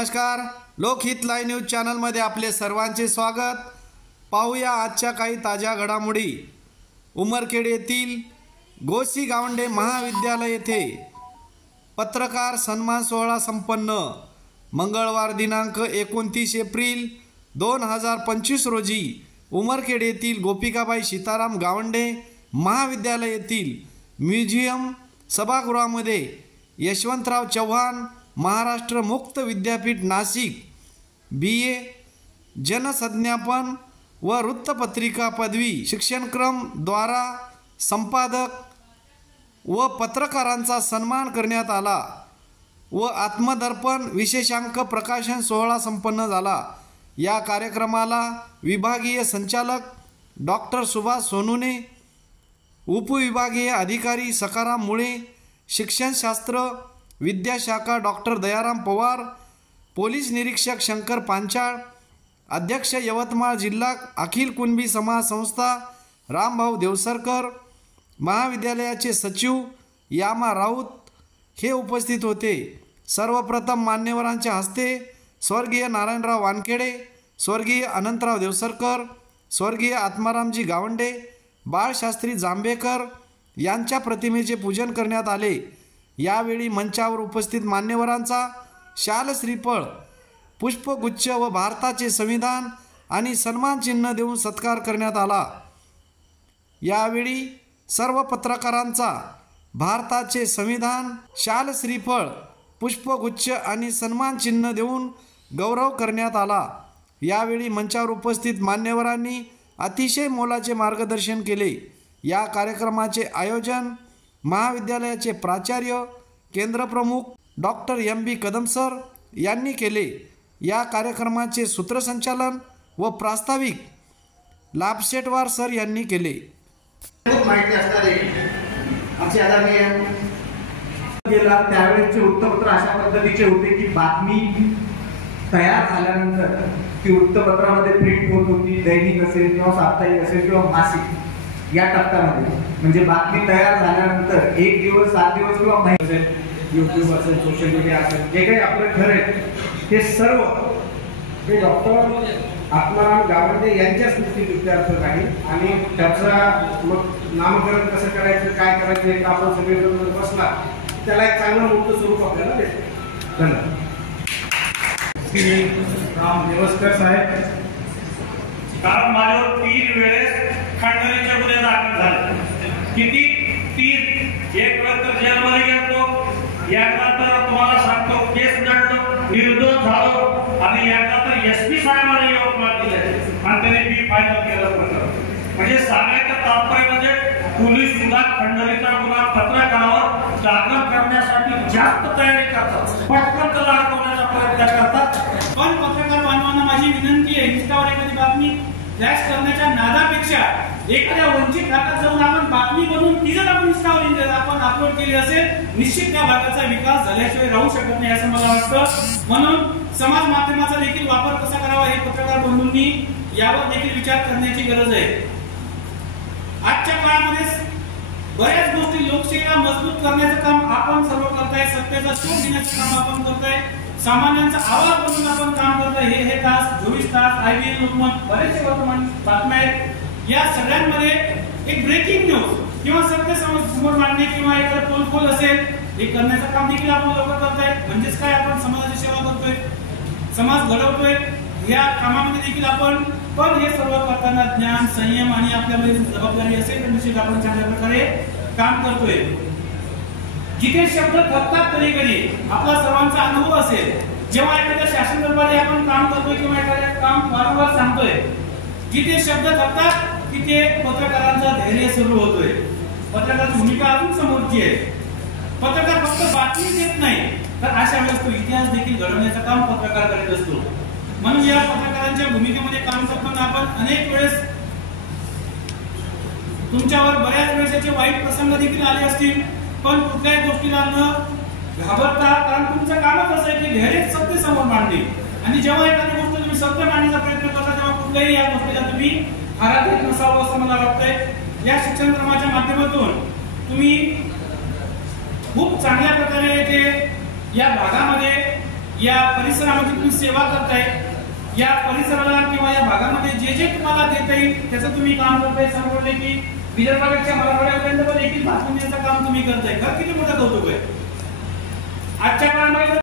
नमस्कार, लोकहित live news चॅनलमध्ये आपले सर्वांचे स्वागत। पाहूया आजच्या काही ताज्या घडामोडी। उमरखेड येथील गोसी गावंडे महाविद्यालय येथे पत्रकार सन्मान सोहळा संपन्न। मंगळवार दिनांक 29 एप्रिल 2025 रोजी उमरखेड येथील गोपिकाबाई सीताराम गावंडे महाविद्यालय येथील म्युझियम सभागृहामध्ये यशवंतराव चव्हाण महाराष्ट्र मुक्त विद्यापीठ नाशिक BA जनसंज्ञापन व वृत्तपत्रिका पदवी शिक्षणक्रम द्वारा संपादक व पत्रकारांचा सन्मान करण्यात आला व आत्मदर्पण विशेषांक प्रकाशन सोहळा संपन्न झाला। या कार्यक्रमाला विभागीय संचालक डॉक्टर सुभाष सोनुने, उपविभागीय अधिकारी सखाराम मुळे, शिक्षणशास्त्र विद्याशाखा डॉक्टर दयाराम पवार, पोलीस निरीक्षक शंकर पांचाळ, अध्यक्ष यवतमाळ जिल्हा अखिल कुणबी समाज संस्था रामभाऊ देवसरकर, महाविद्यालयाचे सचिव यामा राऊत हे उपस्थित होते। सर्वप्रथम मान्यवरांच्या हस्ते स्वर्गीय नारायणराव वानखेडे, स्वर्गीय अनंतराव देवसरकर, स्वर्गीय आत्मारामजी गावंडे, बाळशास्त्री जांभेकर यांच्या प्रतिमेचे पूजन करण्यात आले। यावेळी मंचावर उपस्थित मान्यवरांचा शाल श्रीफळ, पुष्पगुच्छ व भारताचे संविधान आणि सन्मान चिन्ह देऊन सत्कार करण्यात आला। यावेळी सर्व पत्रकारांचा भारताचे संविधान, शाल श्रीफळ, पुष्पगुच्छ आणि सन्मान चिन्ह देऊन गौरव करण्यात आला। यावेळी मंचावर उपस्थित मान्यवरांनी अतिशय मोलाचे मार्गदर्शन केले। या कार्यक्रमाचे आयोजन महाविद्यालयाचे प्राचार्य केंद्रप्रमुख डॉक्टर MB कदम सर यांनी केले। या कार्यक्रमाचे सूत्रसंचालन व प्रास्ताविक लाभशेटवार सर यांनी केले। माहिती असणारे आमचे आदरणीय गेला त्यावेळेचे वृत्तपत्र अशा पद्धतीचे होते की बातमी तयार झाल्यानंतर ती वृत्तपत्रामध्ये प्रिंट होत होती। दैनिक असेल किंवा साप्ताहिक असेल किंवा मासिक या टप्प्यामध्ये, म्हणजे बातमी तयार झाल्यानंतर एक दिवस, 7 दिवस किंवा महिने, YouTube असेल, सोशल मीडिया असेल, जे काही आपले घर आहे ते सर्व ते डॉक्टर आत्माराम गावंडे यांच्या स्मृतीप्रित्यर्थ आहे। आणि त्याचा मग नामकरण कसं करायचं, काय करायचं हे आपण सगळे जण बसला त्याला एक चांगलं मोठं स्वरूप आपल्याला देतो। धन्यवाद। श्री राम देवसकर साहेब, कारण माझ्यावर 3 वेळेस खंडणीचे गुन्हे दाखल झाले। किती? 3। एक वेळ तर जेलमध्ये गेलो, एकदा तर तुम्हाला सांगतो केस लढलो, निर्दोष झालो, आणि एकदा तर SP साहेबांना यवतमाळ दिले आणि त्याने बी फायनल केलं। म्हणजे सांगायचं तात्पर्य म्हणजे पोलीस सुद्धा खंडणीचा गुन्हा पत्रकारावर दाखल करण्यासाठी जास्त तयारी करतात, पटकन त्याला अडकवण्याचा प्रयत्न करतात। पण पत्रकार बांधवांना माझी विनंती आहे, इंस्टावर एखादी बातमी फ्लॅश करण्याच्या नादापेक्षा एखाद्या वंचित भागात जाऊन आपण बातमी बनवून ती जर आपण इंस्टावर आपण अपलोड केली असेल, निश्चित त्या भागाचा विकास झाल्याशिवाय राहू शकत नाही असं मला वाटतं। म्हणून समाज माध्यमाचा देखील वापर कसा करावा हे पत्रकार बंधूंनी यावर देखील विचार करण्याची गरज आहे। आजच्या काळामध्ये बऱ्याच गोष्टी लोकशाहीला मजबूत करण्याचं काम आपण सर्व करताय, सत्याचा शोध घेण्याचं काम आपण करताय, सामान्यांचा आवाज बनवून आपण काम करताय। हे तास 24 तास IBN लोकमत बरेचसे वर्तमान बातम्या आहेत। या सगळ्यांमध्ये एक ब्रेकिंग न्यूज किंवा सत्य समोर मांडणे किंवा एखादा पोलखोल असेल हे करण्याचं काम देखील आपण लोक करताय। म्हणजेच काय, आपण समाजाची सेवा करतोय, समाज घडवतोय। या कामामध्ये देखील आपण पण हे सर्व करताना ज्ञान, संयम आणि आपल्यामध्ये जबाबदारी असेल तर निश्चित आपण चांगल्या प्रकारे काम करतोय। जिथे शब्द थकतात कधी कधी आपला सर्वांचा अनुभव असेल, जेव्हा एखाद्या शासन दरबारी आपण काम करतोय किंवा एखाद्या काम वारंवार सांगतोय, जिथे शब्द थकतात तिथे पत्रकारांचा धैर्य सुरू होतोय। पत्रकाराची भूमिका अजून समोरची आहे। पत्रकार फक्त बातमी देत नाही तर अशा वेळेस तो इतिहास देखील घडवण्याचं काम पत्रकार करत असतो। म्हणून या पत्रकारांच्या भूमिकेमध्ये काम करताना आपण अनेक वेळेस तुमच्यावर बऱ्याच वेळेचे वाईट प्रसंग देखील आले असतील, पण कुठल्याही गोष्टीला न घाबरता, कारण तुमचं कामच असं आहे की धैर्य सत्य समोर मांडणे। आणि जेव्हा एखादी गोष्ट तुम्ही सत्य मांडण्याचा प्रयत्न करता तेव्हा कुठल्याही या गोष्टीला तुम्ही हारात येत नसावं असं मला वाटतंय। या शिक्षण क्रमाच्या माध्यमातून तुम्ही खूप चांगल्या प्रकारे या भागामध्ये या परिसरामध्ये तुम्ही सेवा करताय, या परिसराला किंवा या भागामध्ये जे जे तुम्हाला देता येईल त्याचं तुम्ही काम करताय. सांगितले की विदर्भापेक्षा मराठवाड्यापर्यंत पण देखील बातमी देण्याचं काम तुम्ही करताय. खरं किती मोठं कौतुक आहे. आजच्या काळामध्ये